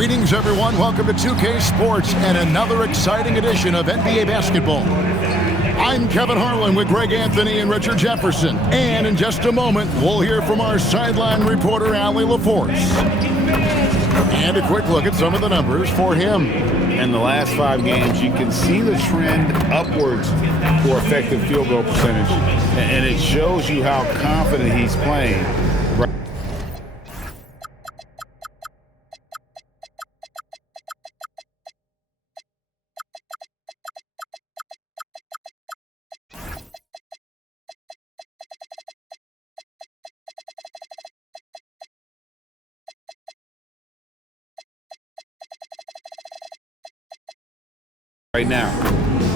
Greetings, everyone. Welcome to 2K Sports and another exciting edition of NBA basketball. I'm Kevin Harlan with Greg Anthony and Richard Jefferson. And in just a moment, we'll hear from our sideline reporter, Allie LaForce. And a quick look at some of the numbers for him. In the last 5 games, you can see the trend upwards for effective field goal percentage. And it shows you how confident he's playing. Right now.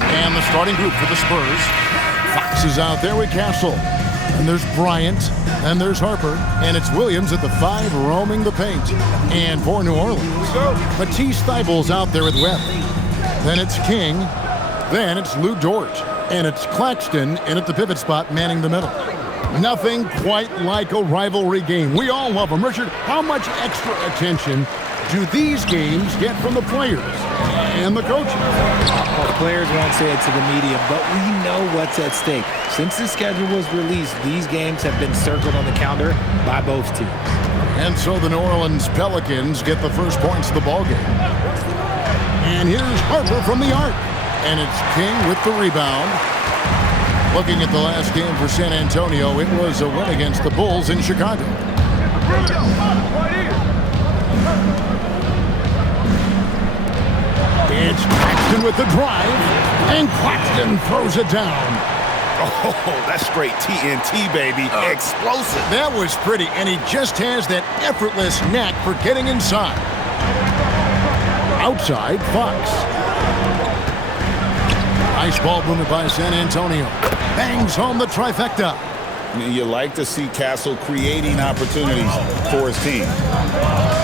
And the starting group for the Spurs. Fox is out there with Castle. And there's Bryant. And there's Harper. And it's Williams at the 5 roaming the paint. And for New Orleans, Matisse Thybulle's out there with Webb. Then it's King. Then it's Lou Dort. And it's Claxton in at the pivot spot manning the middle. Nothing quite like a rivalry game. We all love them. Richard, how much extra attention do these games get from the players and the coaches? Well, players won't say it to the media, but we know what's at stake. Since the schedule was released, these games have been circled on the calendar by both teams. And so the New Orleans Pelicans get the first points of the ballgame. And here's Harper from the arc. And it's King with the rebound. Looking at the last game for San Antonio, it was a win against the Bulls in Chicago. It's Claxton with the drive, and Claxton throws it down. Oh, that's straight TNT, baby. Explosive. That was pretty, and he just has that effortless knack for getting inside. Outside, Fox. Nice ball movement by San Antonio. Bangs home the trifecta. You like to see Castle creating opportunities for his team.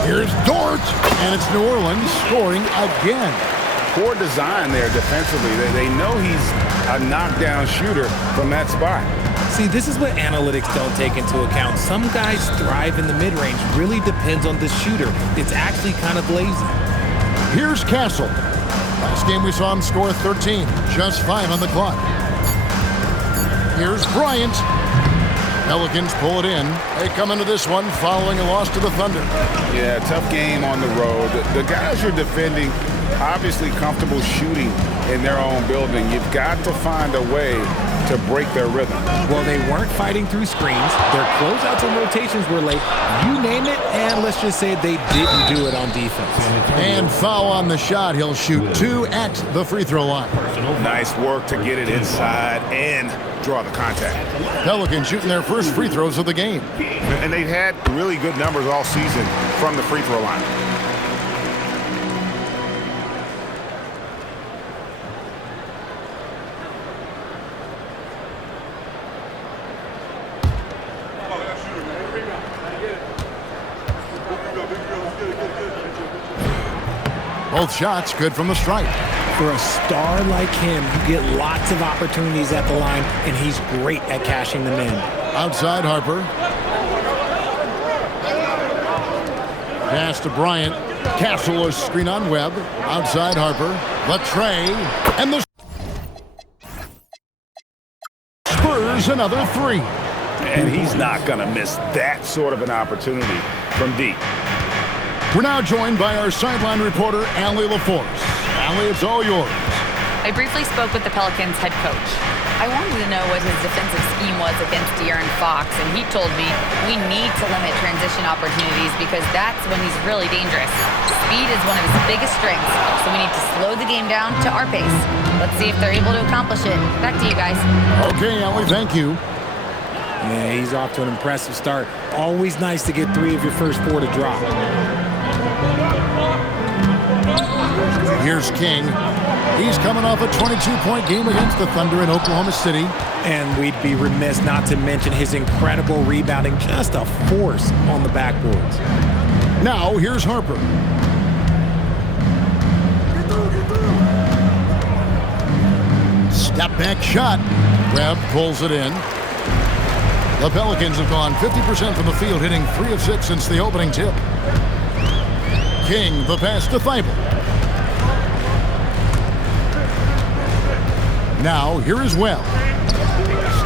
Here's Dort, and it's New Orleans scoring again. Poor design there defensively. They know he's a knockdown shooter from that spot. See, this is what analytics don't take into account. Some guys thrive in the mid-range. Really depends on the shooter. It's actually kind of lazy. Here's Castle. Last game we saw him score 13. Just 5 on the clock. Here's Bryant. Pelicans pull it in. They come into this one following a loss to the Thunder. Yeah, tough game on the road. The guys you're defending obviously comfortable shooting in their own building. You've got to find a way to break their rhythm. Well, they weren't fighting through screens. Their closeouts and rotations were late. You name it, and let's just say they didn't do it on defense. And foul on the shot. He'll shoot 2 at the free throw line. Nice work to get it inside and draw the contact. Pelicans shooting their first free throws of the game. And they've had really good numbers all season from the free throw line. Both shots good from the stripe. For a star like him, you get lots of opportunities at the line, and he's great at cashing them in. Outside Harper. Pass to Bryant. Castle is screen on Webb. Outside Harper. Latre. And the Spurs another 3. And he's not going to miss that sort of an opportunity from deep. We're now joined by our sideline reporter, Allie LaForce. Allie, it's all yours. I briefly spoke with the Pelicans head coach. I wanted to know what his defensive scheme was against De'Aaron Fox, and he told me we need to limit transition opportunities because that's when he's really dangerous. Speed is one of his biggest strengths, so we need to slow the game down to our pace. Let's see if they're able to accomplish it. Back to you guys. Okay, Allie, thank you. Yeah, he's off to an impressive start. Always nice to get 3 of your first 4 to drop. Here's King. He's coming off a 22-point game against the Thunder in Oklahoma City. And we'd be remiss not to mention his incredible rebounding, just a force on the backboards. Now, here's Harper. Step back shot. Webb pulls it in. The Pelicans have gone 50% from the field, hitting 3 of 6 since the opening tip. King, the pass to Thibault. Now, here is Well.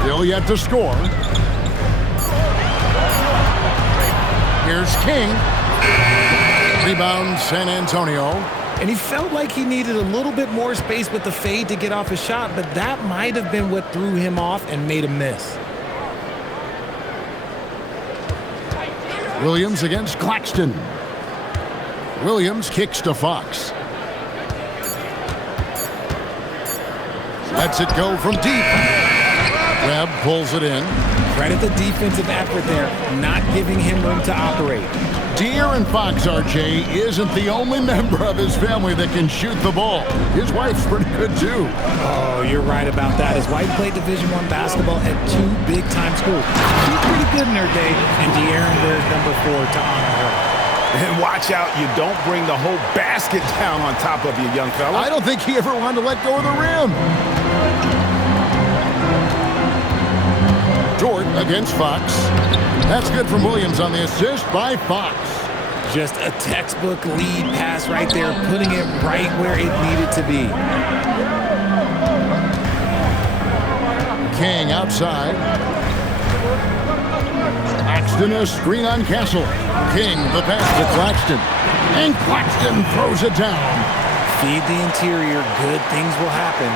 Still yet to score. Here's King. Rebound, San Antonio. And he felt like he needed a little bit more space with the fade to get off his shot, but that might have been what threw him off and made him miss. Williams against Claxton. Williams kicks to Fox. Lets it go from deep. Webb pulls it in. Credit the defensive effort there, not giving him room to operate. De'Aaron Fox, RJ, isn't the only member of his family that can shoot the ball. His wife's pretty good, too. Oh, you're right about that. His wife played Division I basketball at 2 big-time schools. She's pretty good in her day, and De'Aaron wears number 4 to honor her. And watch out, you don't bring the whole basket down on top of you, young fella. I don't think he ever wanted to let go of the rim. Jordan against Fox. That's good from Williams on the assist by Fox. Just a textbook lead pass right there, putting it right where it needed to be. King outside. Claxton a screen on Castle. King the pass to Claxton. And Claxton throws it down. Feed the interior, good things will happen.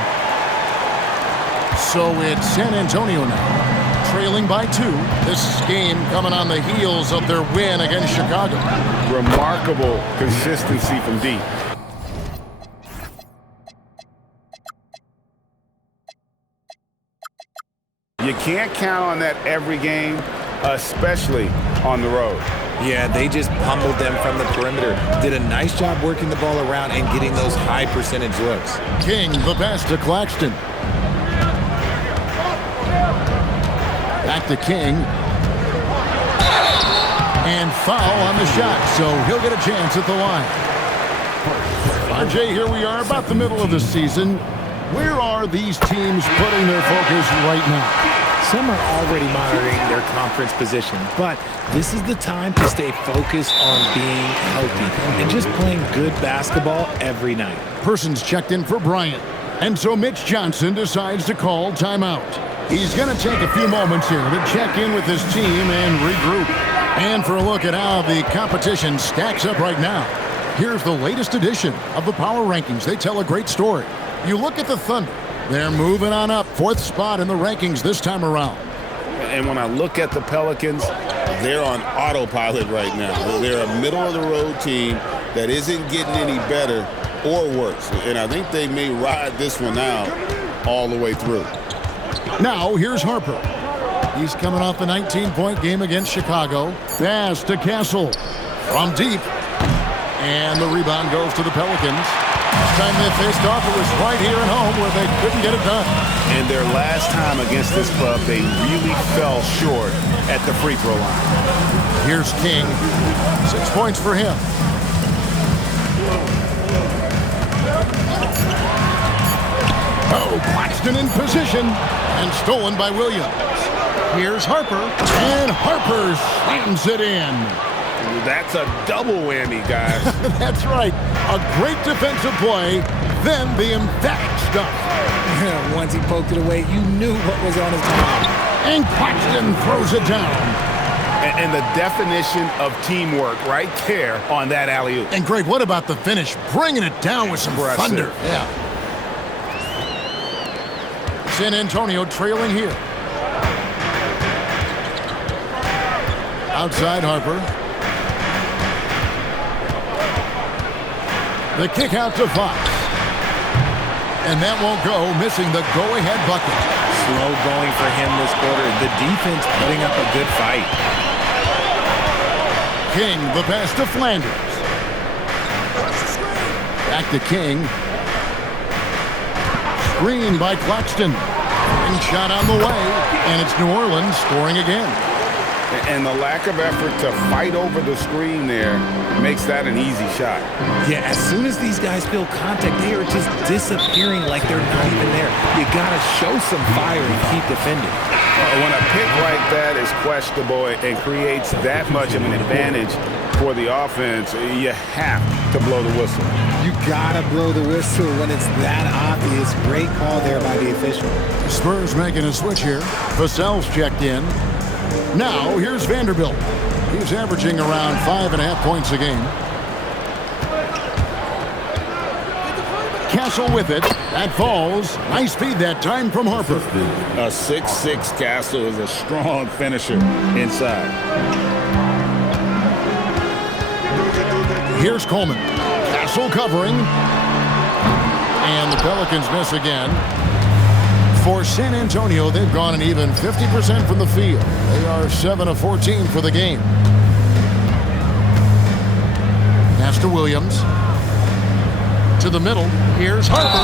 So it's San Antonio now, trailing by 2. This game coming on the heels of their win against Chicago. Remarkable consistency from deep. You can't count on that every game, especially on the road. Yeah, they just pummeled them from the perimeter. Did a nice job working the ball around and getting those high percentage looks. King the pass to Claxton. Back to King. And foul on the shot, so he'll get a chance at the line. RJ, here we are about the middle of the season. Where are these teams putting their focus right now? Some are already monitoring their conference position, but this is the time to stay focused on being healthy and just playing good basketball every night. Persons checked in for Bryant, and so Mitch Johnson decides to call timeout. He's going to take a few moments here to check in with his team and regroup. And for a look at how the competition stacks up right now, here's the latest edition of the Power Rankings. They tell a great story. You look at the Thunder. They're moving on up, 4th spot in the rankings this time around. And when I look at the Pelicans, they're on autopilot right now. They're a middle-of-the-road team that isn't getting any better or worse. And I think they may ride this one out all the way through. Now, here's Harper. He's coming off a 19-point game against Chicago. Pass to Castle from deep. And the rebound goes to the Pelicans. Last time they faced off, it was right here at home where they couldn't get it done. And their last time against this club, they really fell short at the free throw line. Here's King. 6 points for him. Oh, Claxton in position and stolen by Williams. Here's Harper, and Harper slams it in. That's a double whammy, guys. That's right. A great defensive play, then the emphatic stuff. Once he poked it away, you knew what was on his mind. And Claxton throws it down. And the definition of teamwork right there on that alley-oop. And Greg, what about the finish? Bringing it down with some thunder. Yeah. San Antonio trailing here. Outside Harper. The kick out to Fox. And that won't go, missing the go-ahead bucket. Slow going for him this quarter. The defense putting up a good fight. King, the pass to Flanders. Back to King. Screen by Claxton. And shot on the way. And it's New Orleans scoring again. And the lack of effort to fight over the screen there makes that an easy shot. Yeah, as soon as these guys feel contact, they are just disappearing like they're not even there. You got to show some fire and keep defending. When a pick like that is questionable and creates that much of an advantage, for the offense, you have to blow the whistle. You gotta blow the whistle when it's that obvious. Great call there by the official. Spurs making a switch here. Vassell's checked in. Now here's Vanderbilt. He's averaging around 5.5 points a game. Castle with it. That falls. Nice feed that time from Harper. A 6'6" Castle is a strong finisher inside. Here's Coleman. Castle covering. And the Pelicans miss again. For San Antonio, they've gone an even 50% from the field. They are 7 of 14 for the game. Pass to Williams. To the middle. Here's Harper.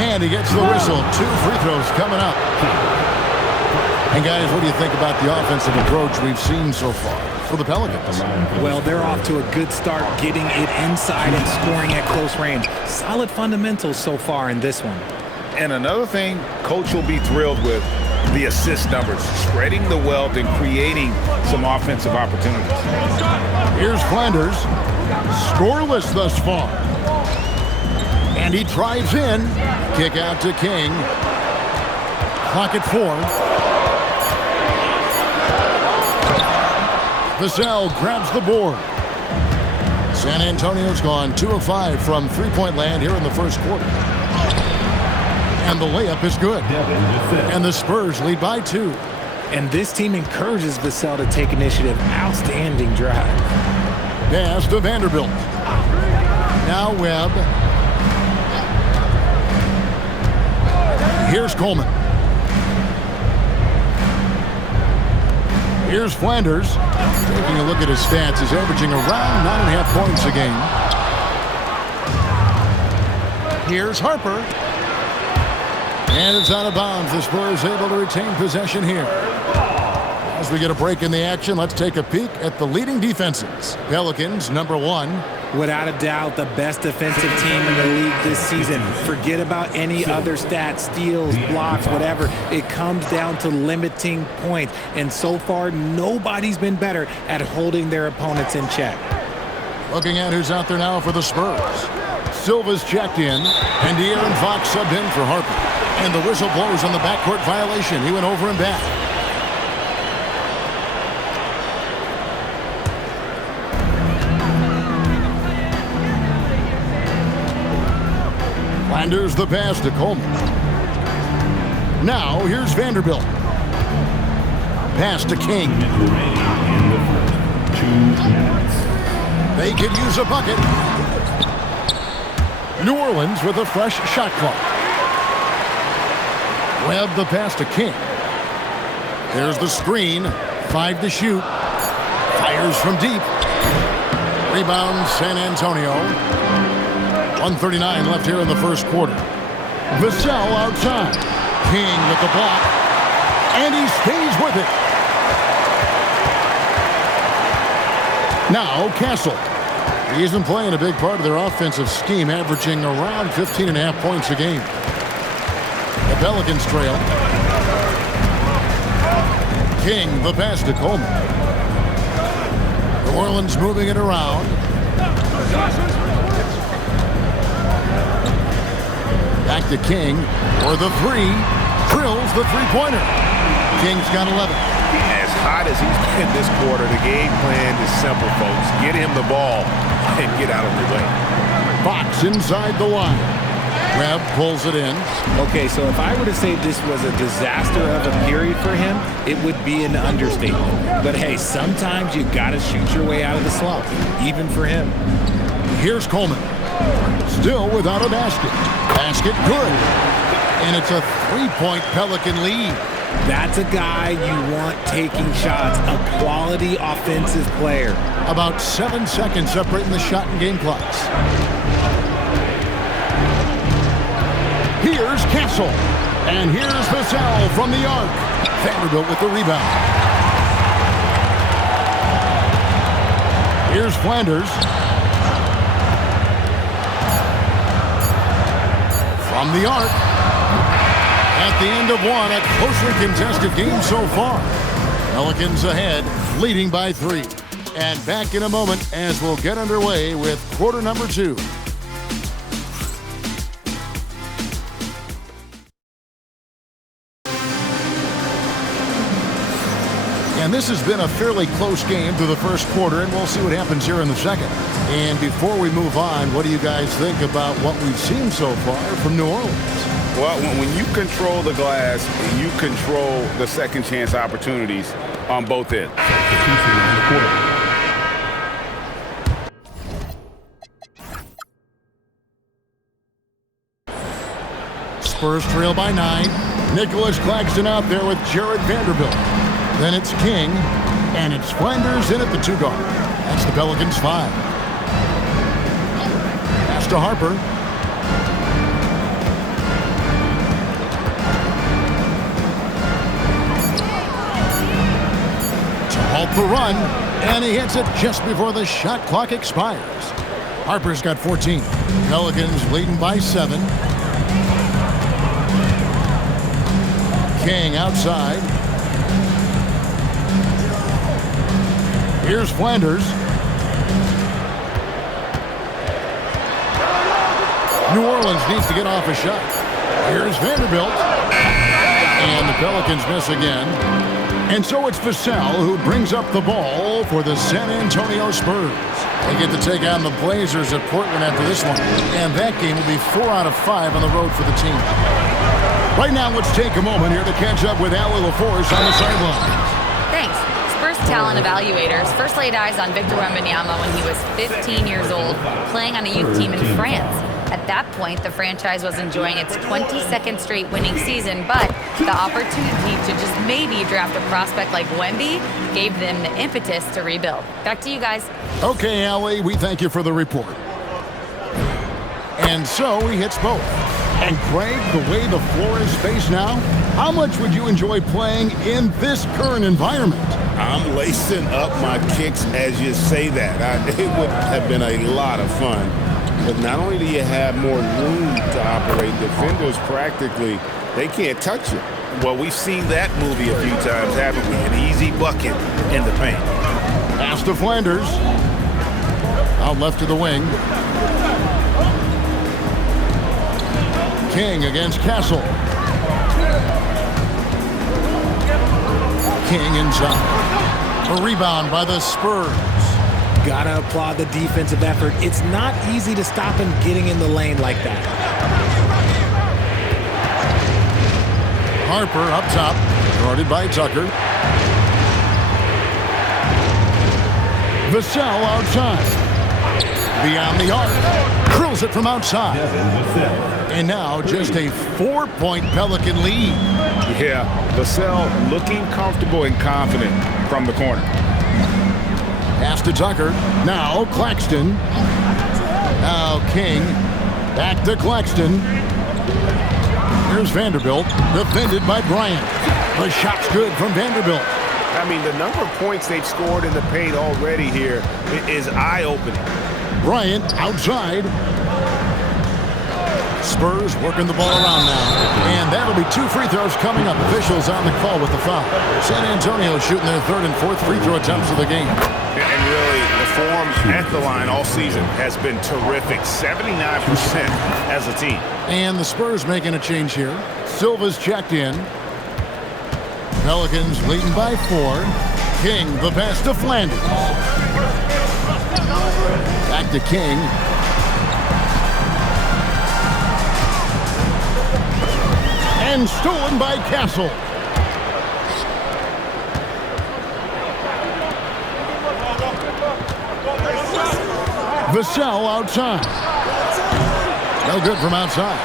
And he gets the whistle. 2 free throws coming up. And guys, what do you think about the offensive approach we've seen so far for the Pelicans? Well, they're off to a good start getting it inside and scoring at close range. Solid fundamentals so far in this one. And another thing Coach will be thrilled with, the assist numbers, spreading the wealth and creating some offensive opportunities. Here's Flanders. Scoreless thus far. And he drives in. Kick out to King. Clock at 4. Vassell grabs the board. San Antonio's gone 2 of 5 from three-point land here in the first quarter. And the layup is good. And the Spurs lead by 2. And this team encourages Vassell to take initiative. Outstanding drive. Pass to Vanderbilt. Now Webb. Here's Coleman. Here's Flanders. Taking a look at his stats, he's averaging around 9.5 points a game. Here's Harper. And it's out of bounds. The Spurs able to retain possession here. As we get a break in the action, let's take a peek at the leading defenses. Pelicans, number 1. Without a doubt, the best defensive team in the league this season. Forget about any other stats, steals, blocks, whatever. It comes down to limiting points. And so far, nobody's been better at holding their opponents in check. Looking at who's out there now for the Spurs. Silva's checked in, and De'Aaron Fox subbed in for Harper. And the whistle blows on the backcourt violation. He went over and back. Flanders the pass to Coleman. Now here's Vanderbilt. Pass to King. They could use a bucket. New Orleans with a fresh shot clock. Webb the pass to King. There's the screen. 5 to shoot. Fires from deep. Rebound San Antonio. 1:39 left here in the first quarter. Vassell outside. King with the block. And he stays with it. Now Castle. He isn't playing a big part of their offensive scheme, averaging around 15.5 points a game. The Pelicans trail. King the pass to Coleman. New Orleans moving it around. Back to King for the 3. Drills the three-pointer. King's got 11. As hot as he's been this quarter, the game plan is simple, folks. Get him the ball and get out of the way. Fox inside the line. Webb pulls it in. Okay, so if I were to say this was a disaster of a period for him, it would be an understatement. But hey, sometimes you gotta shoot your way out of the slump, even for him. Here's Coleman. Still without a basket. Basket good. And it's a 3-point Pelican lead. That's a guy you want taking shots, a quality offensive player. About 7 seconds separating the shot and game clocks. Here's Castle. And here's Vassell from the arc. Vanderbilt with the rebound. Here's Flanders. From the arc. At the end of one, a closely contested game so far. Pelicans ahead, leading by 3. And back in a moment as we'll get underway with quarter number 2. And this has been a fairly close game through the first quarter, and we'll see what happens here in the second. And before we move on, what do you guys think about what we've seen so far from New Orleans? Well, when you control the glass, you control the second chance opportunities on both ends. Spurs trail by 9. Nicholas Claxton out there with Jared Vanderbilt. Then it's King, and it's Flanders in at the 2 guard. That's the Pelicans 5. Pass to Harper. To halt the run, and he hits it just before the shot clock expires. Harper's got 14. Pelicans leading by 7. King outside. Here's Flanders. New Orleans needs to get off a shot. Here's Vanderbilt. And the Pelicans miss again. And so it's Vassell who brings up the ball for the San Antonio Spurs. They get to take on the Blazers at Portland after this one. And that game will be 4 out of 5 on the road for the team. Right now, let's take a moment here to catch up with Allie LaForce on the sideline. Thanks. Spurs talent evaluators first laid eyes on Victor Wembanyama when he was 15 years old, playing on a youth team in France. At that point, the franchise was enjoying its 22nd straight winning season, but the opportunity to just maybe draft a prospect like Wemby gave them the impetus to rebuild. Back to you guys. Okay, Allie, we thank you for the report. And so he hits both. And Craig, the way the floor is spaced now, how much would you enjoy playing in this current environment? I'm lacing up my kicks as you say that. It would have been a lot of fun. But not only do you have more room to operate, defenders practically, they can't touch it. Well, we've seen that movie a few times, haven't we? An easy bucket in the paint. Pass to Flanders. Out left to the wing. King against Castle. King inside. A rebound by the Spurs. Gotta applaud the defensive effort. It's not easy to stop him getting in the lane like that. Harper up top, guarded by Tucker. Vassell outside. Beyond the arc. Drills it from outside. And now just a 4-point Pelican lead. Yeah, Vassell looking comfortable and confident from the corner. Pass to Tucker. Now Claxton. Now King. Back to Claxton. Here's Vanderbilt. Defended by Bryant. The shot's good from Vanderbilt. I mean, the number of points they've scored in the paint already here is eye-opening. Bryant outside. Spurs working the ball around now. And that'll be 2 free throws coming up. Officials on the call with the foul. San Antonio shooting their 3rd and 4th free throw attempts of the game. And really, the form at the line all season has been terrific. 79% as a team. And the Spurs making a change here. Silva's checked in. Pelicans leading by 4. King, the pass to Flanders. Back to King. And stolen by Castle. Vassell outside. No good from outside.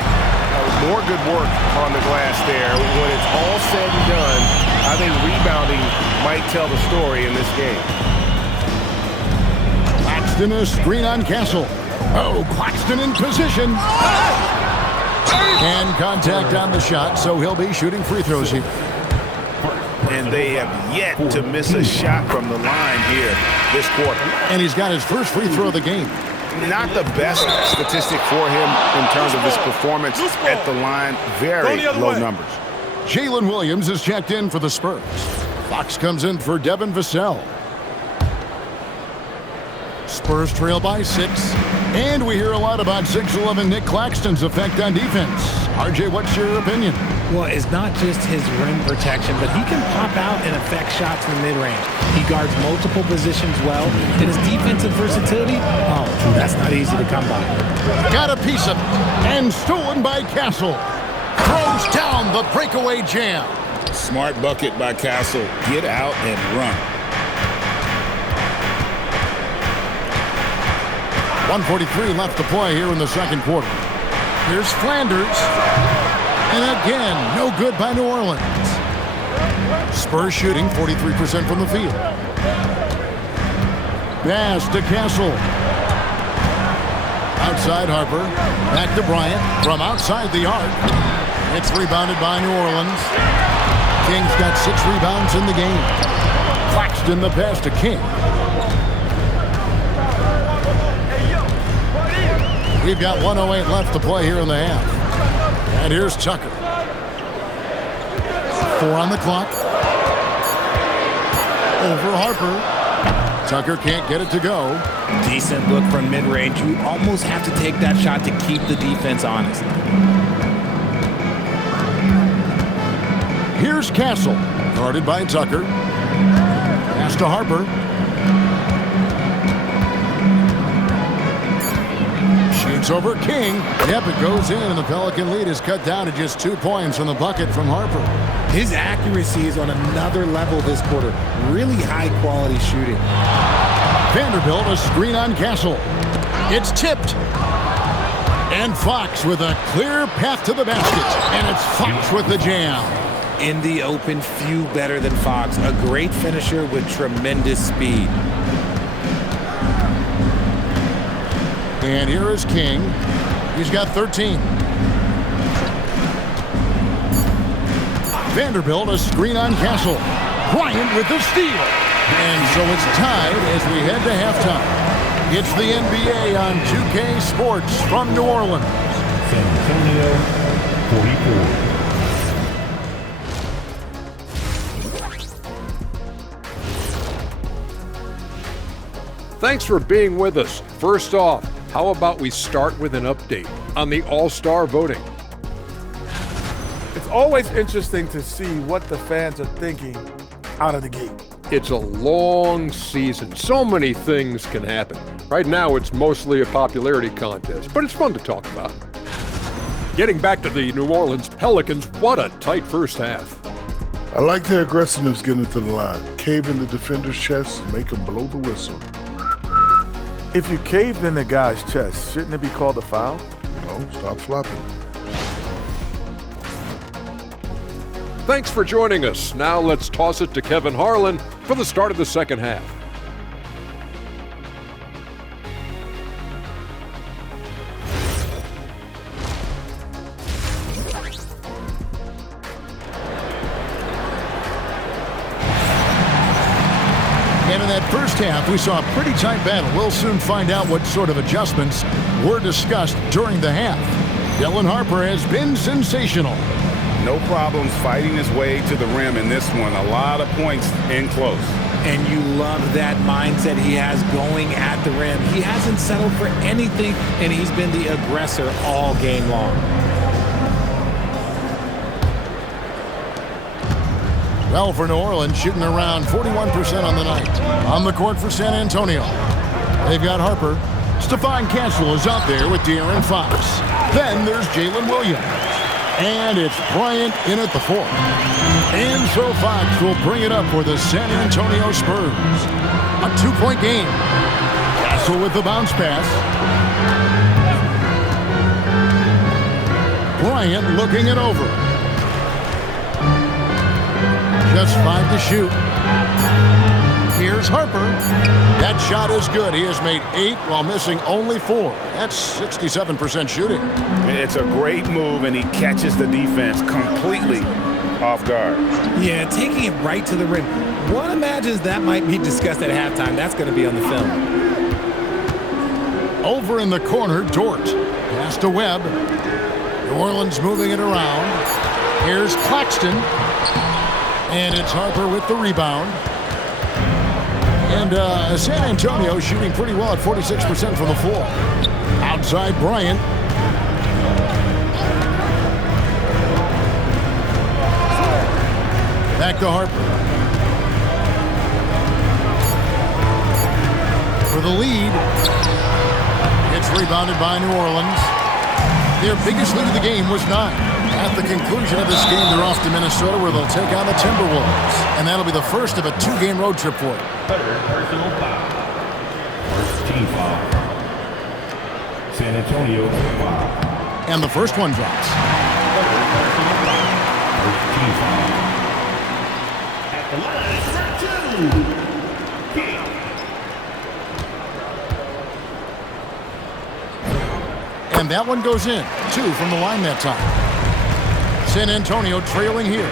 More good work on the glass there. When it's all said and done, I think rebounding might tell the story in this game. Claxton a screen on Castle. Oh, Claxton in position. And contact on the shot, so he'll be shooting free throws here. And they have yet to miss a shot from the line here this quarter. And he's got his first free throw of the game. Not the best statistic for him in terms of his performance at the line. Very low numbers. Jalen Williams is checked in for the Spurs. Fox comes in for Devin Vassell. Spurs trail by 6. And we hear a lot about 6'11" Nick Claxton's effect on defense. RJ, what's your opinion? Well, it's not just his rim protection, but he can pop out and affect shots in the mid-range. He guards multiple positions well, and his defensive versatility, that's not easy to come by. Got a piece of it, and stolen by Castle. Throws down the breakaway jam. Smart bucket by Castle. Get out and run. 1:43 left to play here in the second quarter. Here's Flanders. And again, no good by New Orleans. Spurs shooting 43% from the field. Pass to Castle. Outside Harper. Back to Bryant from outside the arc. It's rebounded by New Orleans. King's got 6 rebounds in the game. Claxton the pass to King. We've got 1:08 left to play here in the half. And here's Tucker. 4 on the clock. Over Harper. Tucker can't get it to go. Decent look from mid-range. You almost have to take that shot to keep the defense honest. Here's Castle. Guarded by Tucker. Pass to Harper. Shoots over King. Yep, it goes in, and the Pelican lead is cut down to just 2 points on the bucket from Harper. His accuracy is on another level this quarter. Really high-quality shooting. Vanderbilt, a screen on Castle. It's tipped. And Fox with a clear path to the basket. And it's Fox with the jam. In the open, few better than Fox. A great finisher with tremendous speed. And here is King. He's got 13. Vanderbilt, a screen on Castle. Bryant with the steal. And so it's tied as we head to halftime. It's the NBA on 2K Sports from New Orleans. San Antonio, 44. Thanks for being with us. First off, how about we start with an update on the All-Star voting? It's always interesting to see what the fans are thinking out of the gate. It's a long season. So many things can happen. Right now, it's mostly a popularity contest, but it's fun to talk about. Getting back to the New Orleans Pelicans, what a tight first half. I like their aggressiveness getting to the line. Cave in the defender's chest and make him blow the whistle. If you caved in the guy's chest, shouldn't it be called a foul? No, stop flopping. Thanks for joining us. Now let's toss it to Kevin Harlan for the start of the second half. And in that first half, we saw a pretty tight battle. We'll soon find out what sort of adjustments were discussed during the half. Dylan Harper has been sensational. No problems fighting his way to the rim in this one. A lot of points in close. And you love that mindset he has going at the rim. He hasn't settled for anything, and he's been the aggressor all game long. Well, for New Orleans, shooting around 41% on the night. On the court for San Antonio. They've got Harper. Stephon Castle is out there with De'Aaron Fox. Then there's Jalen Williams. And it's Bryant in at the 4. And so Fox will bring it up for the San Antonio Spurs. A 2-point game. Castle with the bounce pass. Bryant looking it over. Just 5 to shoot. Here's Harper. That shot is good. He has made 8 while missing only 4. That's 67% shooting. It's a great move, and he catches the defense completely off guard. Yeah, taking it right to the rim. One imagines that might be discussed at halftime. That's going to be on the film. Over in the corner, Dort. Pass to Webb. New Orleans moving it around. Here's Claxton. And it's Harper with the rebound. And San Antonio shooting pretty well at 46% from the floor. Outside Bryant. Back to Harper. For the lead. It's rebounded by New Orleans. Their biggest lead of the game was 9. At the conclusion of this game, they're off to Minnesota where they'll take on the Timberwolves. And that'll be the first of a 2-game road trip for it. Third personal foul. First team foul. San Antonio foul. And the first one drops. Third personal foul. First team foul. At the line, number 2. King. And that one goes in. 2 from the line that time. San Antonio trailing here.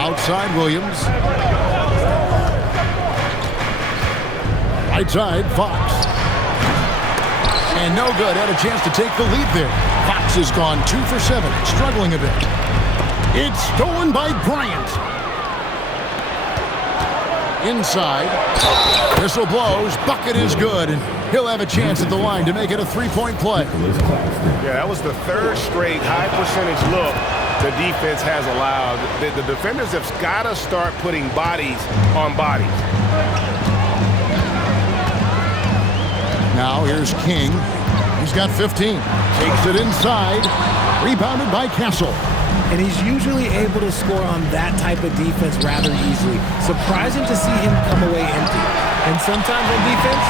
Outside Williams. Right side, Fox. And no good. Had a chance to take the lead there. Fox has gone 2 for 7. Struggling a bit. It's stolen by Bryant. Inside. Whistle blows. Bucket is good. And he'll have a chance at the line to make it a 3-point play. Yeah, that was the third straight high percentage look the defense has allowed. The defenders have got to start putting bodies on bodies. Now here's King. He's got 15. Takes it inside. Rebounded by Castle. And he's usually able to score on that type of defense rather easily. Surprising to see him come away empty. And sometimes on defense,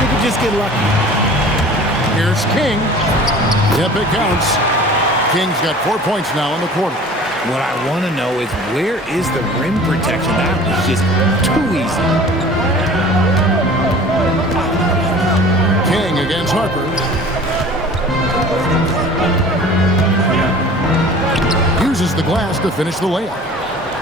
you can just get lucky. Here's King. Yep, it counts. King's got 4 points now in the quarter. What I want to know is where is the rim protection? That was just too easy. King against Harper. Uses the glass to finish the layup.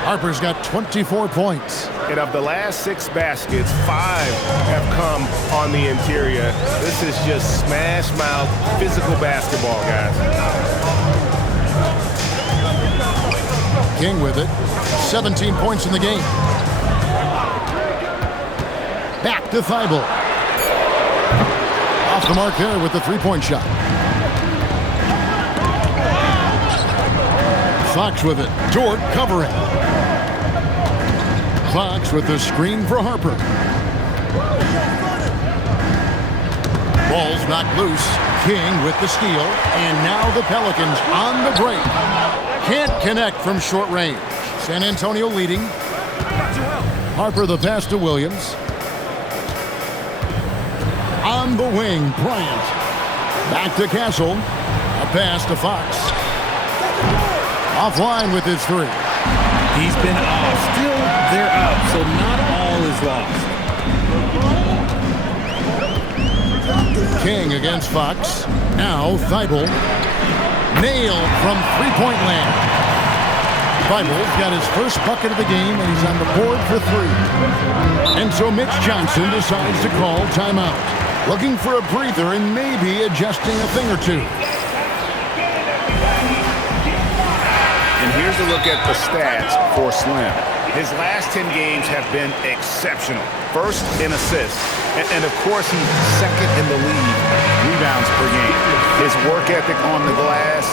Harper's got 24 points. And of the last 6 baskets, 5 have come on the interior. This is just smash mouth physical basketball, guys. King with it. 17 points in the game. Back to Thibault. Off the mark there with the 3-point shot. Fox with it. Dort covering. Fox with the screen for Harper. Ball's knocked loose. King with the steal. And now the Pelicans on the break. Can't connect from short range. San Antonio leading. Harper the pass to Williams. On the wing, Bryant. Back to Castle. A pass to Fox. Offline with his 3. He's been off. Still, they're up, so not all is lost. King against Fox. Now Thibault. Nailed from 3-point land. Thibault's got his first bucket of the game, and he's on the board for 3. And so Mitch Johnson decides to call timeout. Looking for a breather and maybe adjusting a thing or two. And here's a look at the stats for Slim. His last 10 games have been exceptional. First in assists, and of course he's second in the league rebounds per game. His work ethic on the glass,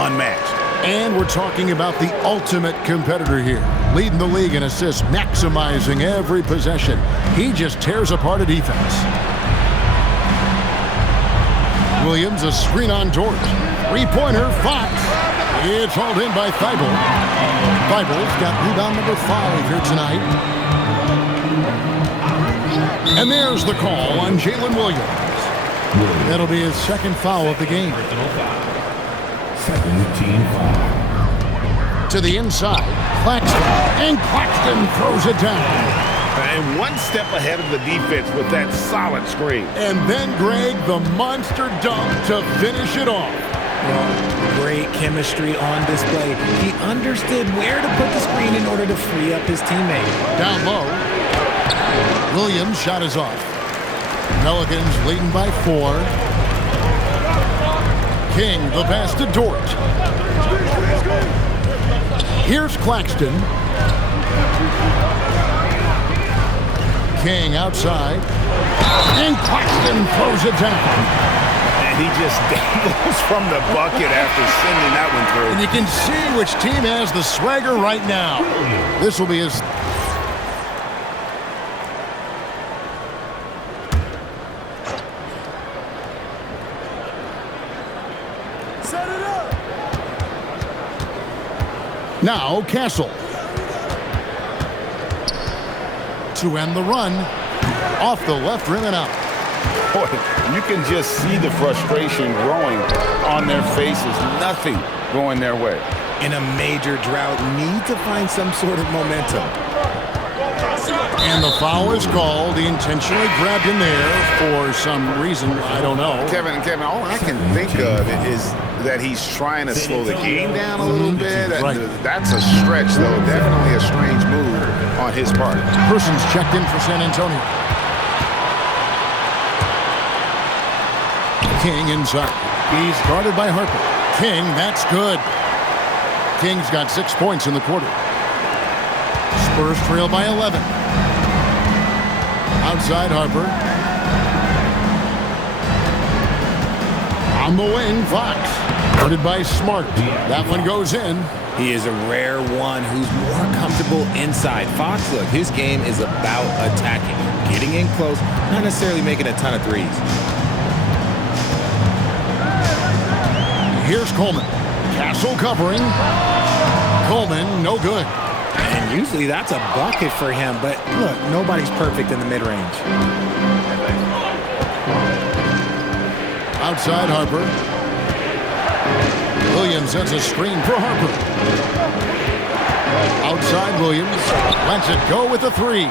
unmatched. And we're talking about the ultimate competitor here. Leading the league in assists, maximizing every possession. He just tears apart a defense. Williams, a screen on Dort. 3-pointer, Fox. It's hauled in by Thibault. Thibault's got rebound number 5 here tonight. And there's the call on Jalen Williams. That'll be his second foul of the game. Second team foul. To the inside, Claxton. And Claxton throws it down. And one step ahead of the defense with that solid screen. And then Greg, the monster dunk to finish it off. Well, great chemistry on display. He understood where to put the screen in order to free up his teammate. Down low. Williams' shot is off. Pelicans leading by 4. King, the pass to Dort. Here's Claxton. King outside. And Claxton throws it down. And he just dangles from the bucket after sending that one through. And you can see which team has the swagger right now. This will be his... Set it up. Now Castle. To end the run. Off the left rim and out. Boy, you can just see the frustration growing on their faces. Nothing going their way. In a major drought, need to find some sort of momentum. And the foul is called. He intentionally grabbed him there for some reason. I don't know. Kevin, all I can think of is that he's trying to slow the game down a little bit. Right. That's a stretch, though. Definitely a strange move on his part. Persons checked in for San Antonio. King inside. He's guarded by Harper. King, that's good. King's got 6 points in the quarter. Spurs trail by 11. Outside Harper. On the wing, Fox. Guarded by Smart. That one goes in. He is a rare one who's more comfortable inside. Fox, look, his game is about attacking, getting in close, not necessarily making a ton of threes. Here's Coleman. Castle covering. Coleman, no good. And usually that's a bucket for him, but look, nobody's perfect in the mid-range. Outside Harper. Williams sets a screen for Harper. Outside Williams. Lets it go with the three.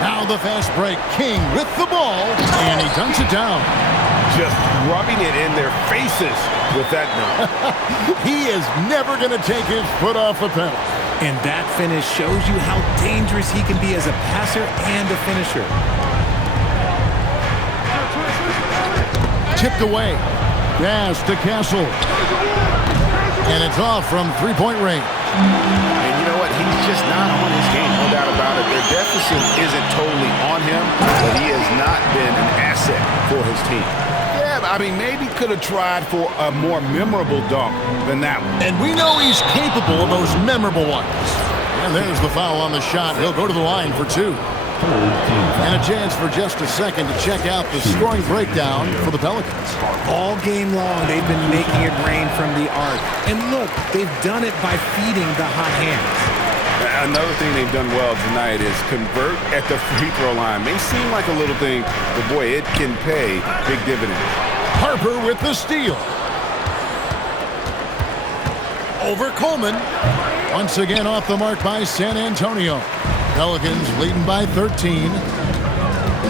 Now the fast break. King with the ball, and he dunks it down. Just rubbing it in their faces with that dunk. He is never going to take his foot off the pedal. And that finish shows you how dangerous he can be as a passer and a finisher. Tipped away. Pass to Castle. And it's off from three-point range. And you know what? He's just not on his game, no doubt about it. Their deficit isn't totally on him, but he has not been an asset for his team. Yeah, I mean, maybe could have tried for a more memorable dunk than that one. And we know he's capable of those memorable ones. And there's the foul on the shot. He'll go to the line for two. And a chance for just a second to check out the scoring breakdown for the Pelicans. All game long, they've been making it rain from the arc. And look, they've done it by feeding the hot hands. Another thing they've done well tonight is convert at the free throw line. May seem like a little thing, but boy, it can pay big dividends. Harper with the steal. Over Coleman. Once again off the mark by San Antonio. Pelicans leading by 13.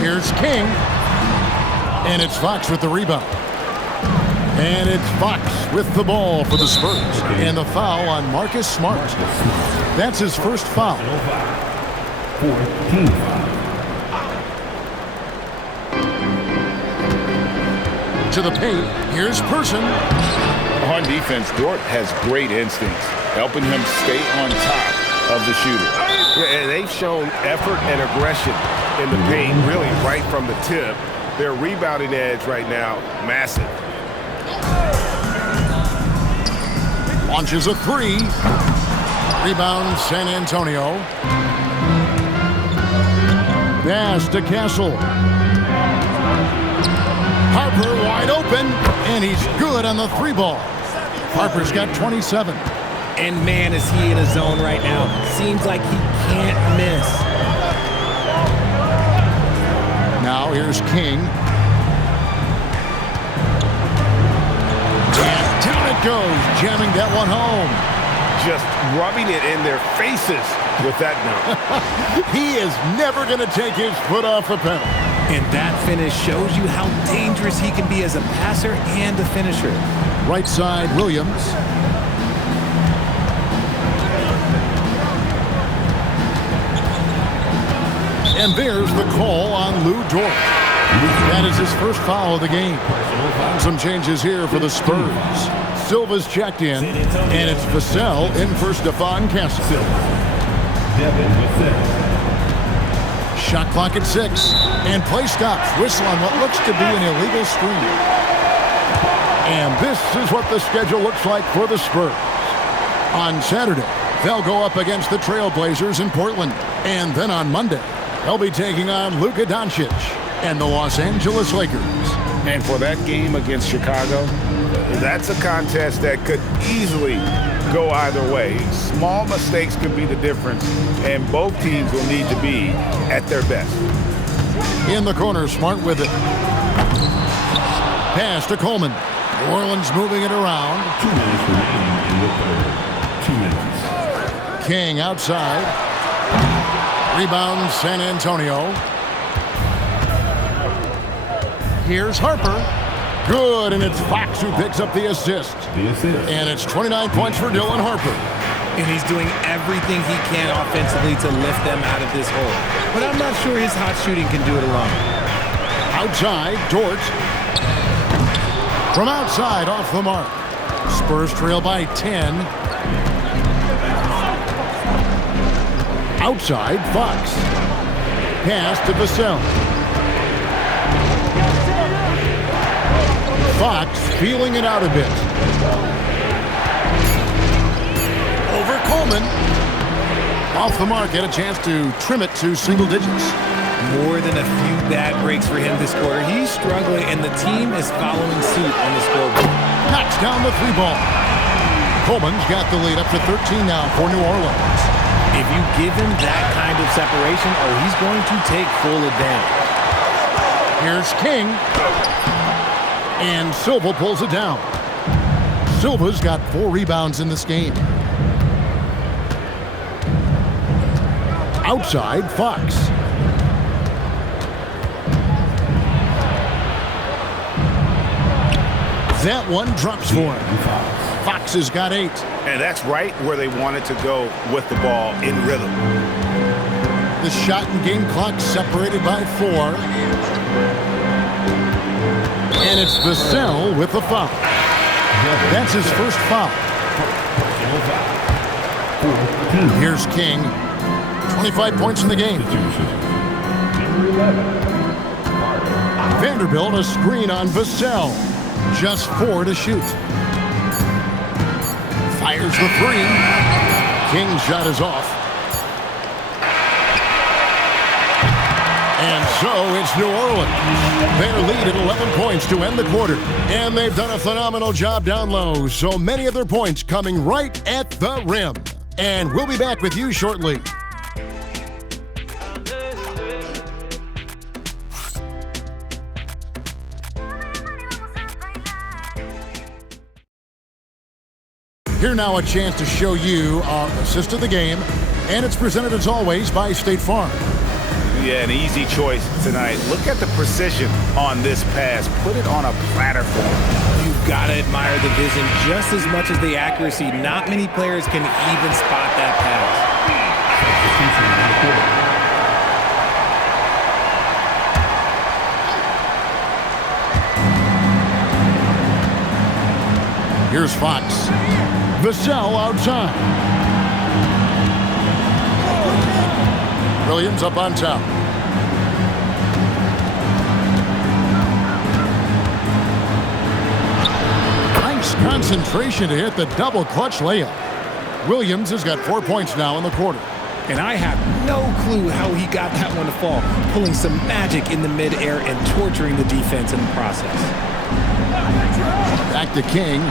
Here's King. And it's Fox with the rebound. And it's Fox with the ball for the Spurs. And the foul on Marcus Smart. That's his first foul. To the paint. Here's Person. On defense, Dort has great instincts, helping him stay on top of the shooter. Yeah, and they've shown effort and aggression in the paint, really right from the tip. Their rebounding edge right now, massive. Launches a three. Rebound San Antonio. Pass to Castle. Harper wide open, and he's good on the three ball. Harper's got 27. And man, is he in a zone right now. Seems like he can't miss. Now here's King. And down it goes, jamming that one home. Just rubbing it in their faces with that dunk. He is never going to take his foot off the pedal. And that finish shows you how dangerous he can be as a passer and a finisher. Right side, Williams. And there's the call on Lou Dort. That is his first foul of the game. Some changes here for the Spurs. Silva's checked in, and it's Vassell in for Stephon Castle. Shot clock at 6. And play stops. Whistle on what looks to be an illegal screen. And this is what the schedule looks like for the Spurs. On Saturday, they'll go up against the Trailblazers in Portland. And then on Monday, they'll be taking on Luka Doncic and the Los Angeles Lakers. And for that game against Chicago, that's a contest that could easily go either way. Small mistakes could be the difference, and both teams will need to be at their best. In the corner, Smart with it. Pass to Coleman. New Orleans moving it around. 2 minutes remaining in the third. 2 minutes. King outside. Rebound, San Antonio. Here's Harper. Good, and it's Fox who picks up the assist. And it's 29 points for Dylan Harper. And he's doing everything he can offensively to lift them out of this hole. But I'm not sure his hot shooting can do it alone. Outside, Dort. From outside, off the mark. Spurs trail by 10. Outside, Fox. Pass to Vassell. Fox feeling it out a bit. Over Coleman. Off the mark, had a chance to trim it to single digits. More than a few bad breaks for him this quarter. He's struggling, and the team is following suit on the scoreboard. Knocks down the 3 ball. Coleman's got the lead up to 13 now for New Orleans. If you give him that kind of separation, he's going to take full advantage. Here's King. And Silva pulls it down. Silva's got 4 rebounds in this game. Outside, Fox. That one drops for him. Fox has got 8. And that's right where they wanted to go with the ball in rhythm. The shot and game clock separated by 4. And it's Vassell with the foul. That's his first foul. Here's King. 25 points in the game. Vanderbilt a screen on Vassell. Just 4 to shoot. Fires the 3. King's shot is off. And so it's New Orleans. Their lead at 11 points to end the quarter. And they've done a phenomenal job down low. So many of their points coming right at the rim. And we'll be back with you shortly. Here now a chance to show you our assist of the game. And it's presented as always by State Farm. Yeah, an easy choice tonight. Look at the precision on this pass. Put it on a platter for him. You've got to admire the vision just as much as the accuracy. Not many players can even spot that pass. Here's Fox. Vassell outside. Williams up on top. Nice concentration to hit the double clutch layup. Williams has got 4 points now in the quarter. And I have no clue how he got that one to fall, pulling some magic in the midair and torturing the defense in the process. Back to King.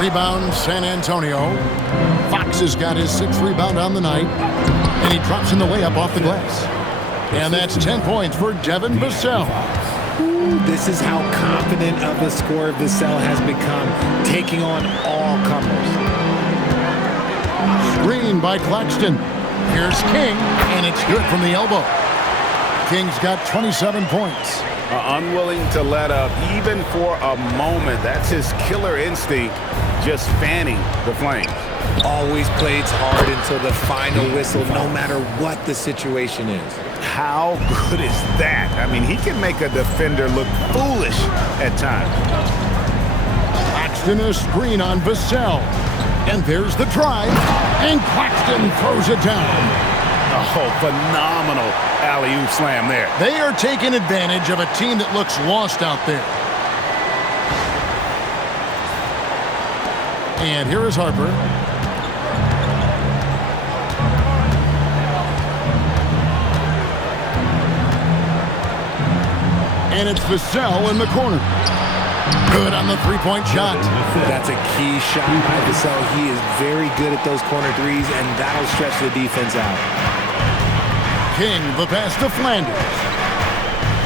Rebound, San Antonio. Fox has got his 6th rebound on the night. And he drops in the layup off the glass. And that's 10 points for Devin Vassell. This is how confident of a scorer Vassell has become, taking on all comers. Screen by Claxton. Here's King, and it's good from the elbow. King's got 27 points. Unwilling to let up even for a moment. That's his killer instinct, just fanning the flames. Always plays hard until the final whistle, no matter what the situation is. How good is that? I mean, he can make a defender look foolish at times. Claxton a screen on Vassell. And there's the drive. And Claxton throws it down. Oh, phenomenal alley-oop slam there. They are taking advantage of a team that looks lost out there. And here is Harper. And it's Vassell in the corner. Good on the three-point shot. That's a key shot by Vassell. He is very good at those corner threes, and that'll stretch the defense out. King, the pass to Flanders.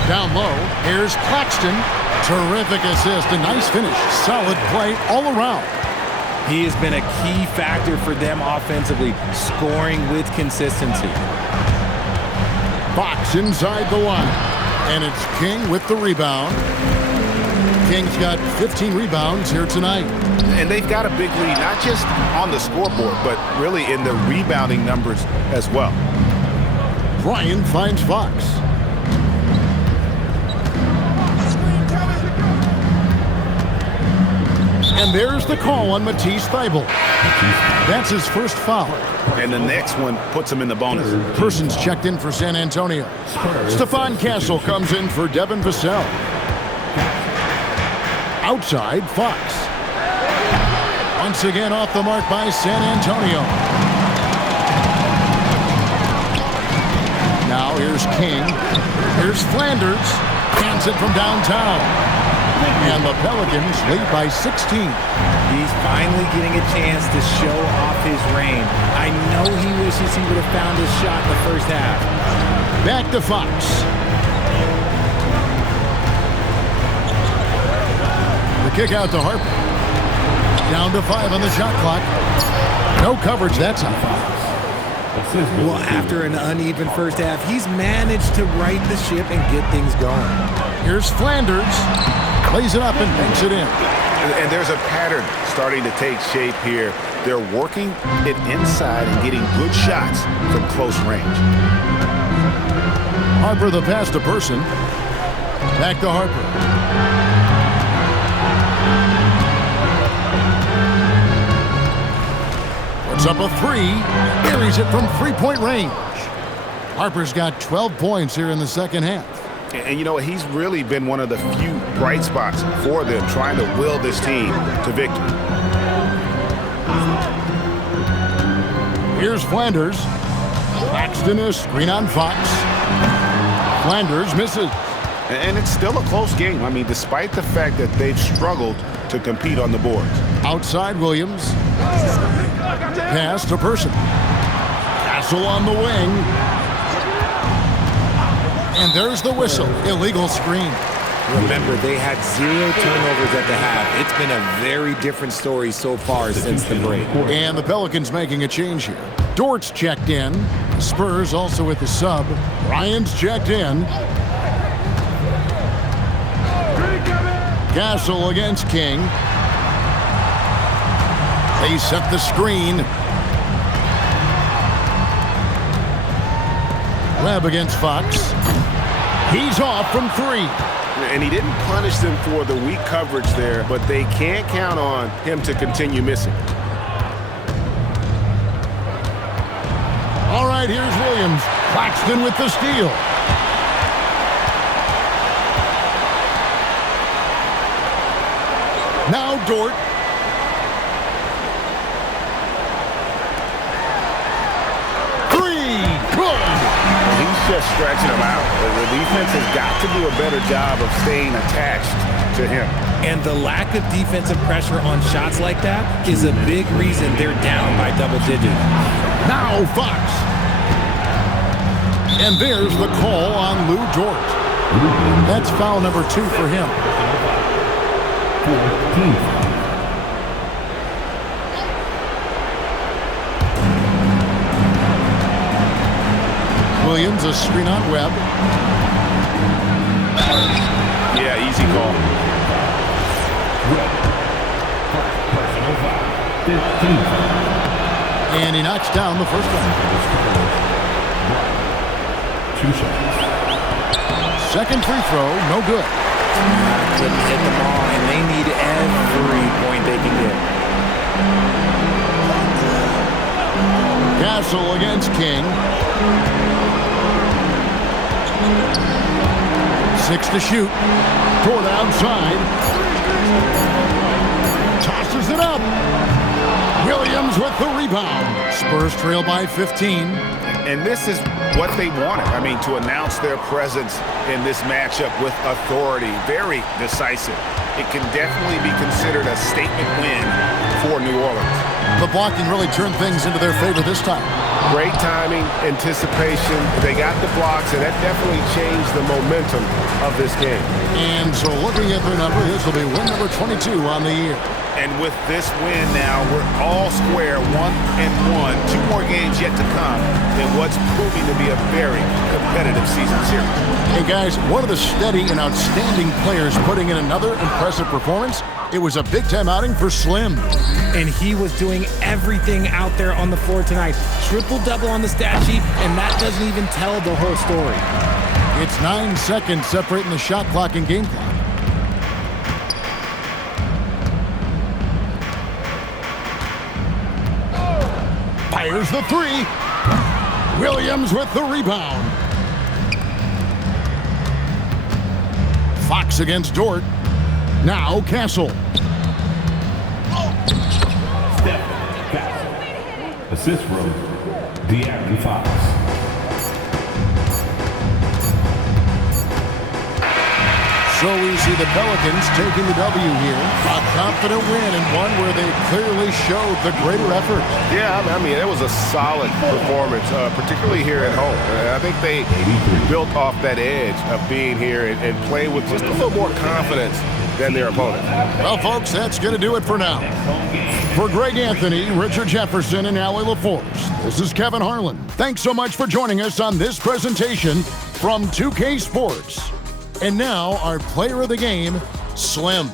Down low, here's Claxton. Terrific assist, a nice finish. Solid play all around. He has been a key factor for them offensively, scoring with consistency. Fox inside the line. And it's King with the rebound. King's got 15 rebounds here tonight. And they've got a big lead, not just on the scoreboard, but really in the rebounding numbers as well. Bryant finds Fox. And there's the call on Matisse Thybulle. That's his first foul. And the next one puts him in the bonus. Persons checked in for San Antonio. Stephon Castle comes in for Devin Vassell. Outside, Fox. Once again off the mark by San Antonio. Now here's King. Here's Flanders. Hands it from downtown. And the Pelicans lead by 16. He's finally getting a chance to show off his range. I know he wishes he would have found his shot in the first half. Back to Fox. The kick out to Harper. Down to 5 on the shot clock. No coverage that time. Well, after an uneven first half, he's managed to right the ship and get things going. Here's Flanders. Plays it up and banks it in. And there's a pattern starting to take shape here. They're working it inside and getting good shots from close range. Harper the pass to Person. Back to Harper. Puts up a three. Carries it from three-point range. Harper's got 12 points here in the second half. And you know, he's really been one of the few bright spots for them, trying to will this team to victory. Here's Flanders. Claxton is screen on Fox. Flanders misses. And it's still a close game. I mean, despite the fact that they've struggled to compete on the boards. Outside Williams. Pass to Person. Castle on the wing. And there's the whistle. Illegal screen. Remember, they had 0 turnovers at the half. It's been a very different story so far since the break. And the Pelicans making a change here. Dort's checked in. Spurs also with the sub. Ryan's checked in. Castle against King. They set the screen. Webb against Fox. He's off from 3. And he didn't punish them for the weak coverage there, but they can't count on him to continue missing. All right, here's Williams. Claxton with the steal. Now Dort. Just stretching him out. The defense has got to do a better job of staying attached to him. And the lack of defensive pressure on shots like that is a big reason they're down by double digits. Now Fox. And there's the call on Lou Dort. That's foul number 2 for him. 14. Williams, a screen on Webb. Yeah, easy call. Personal foul. 15. And he knocks down the first one. 2 shots. Second free throw, no good. Couldn't hit the ball, and they need every point they can get. Castle against King. 6 to shoot. Toward outside. Tosses it up. Williams with the rebound. Spurs trail by 15. And this is what they wanted. I mean, to announce their presence in this matchup with authority. Very decisive. It can definitely be considered a statement win for New Orleans. The blocking really turned things into their favor this time. Great timing, anticipation. They got the blocks, and that definitely changed the momentum of this game. And so looking at their number, this will be win number 22 on the year. And with this win now, we're all square, 1-1. 2 more games yet to come in what's proving to be a very competitive season series. Hey guys, one of the steady and outstanding players putting in another impressive performance. It was a big-time outing for Slim. And he was doing everything out there on the floor tonight. Triple-double on the stat sheet, and that doesn't even tell the whole story. It's 9 seconds separating the shot clock and game clock. Fires the 3. Williams with the rebound. Fox against Dort. Now Castle. Assist from De'Aaron Fox. So we see the Pelicans taking the W here. A confident win and one where they clearly showed the greater effort. Yeah, I mean, it was a solid performance, particularly here at home. I think they built off that edge of being here and playing with just a little more confidence than their opponent. Well, folks, that's going to do it for now. For Greg Anthony, Richard Jefferson, and Allie LaForce, this is Kevin Harlan. Thanks so much for joining us on this presentation from 2K Sports. And now, our player of the game, Slim.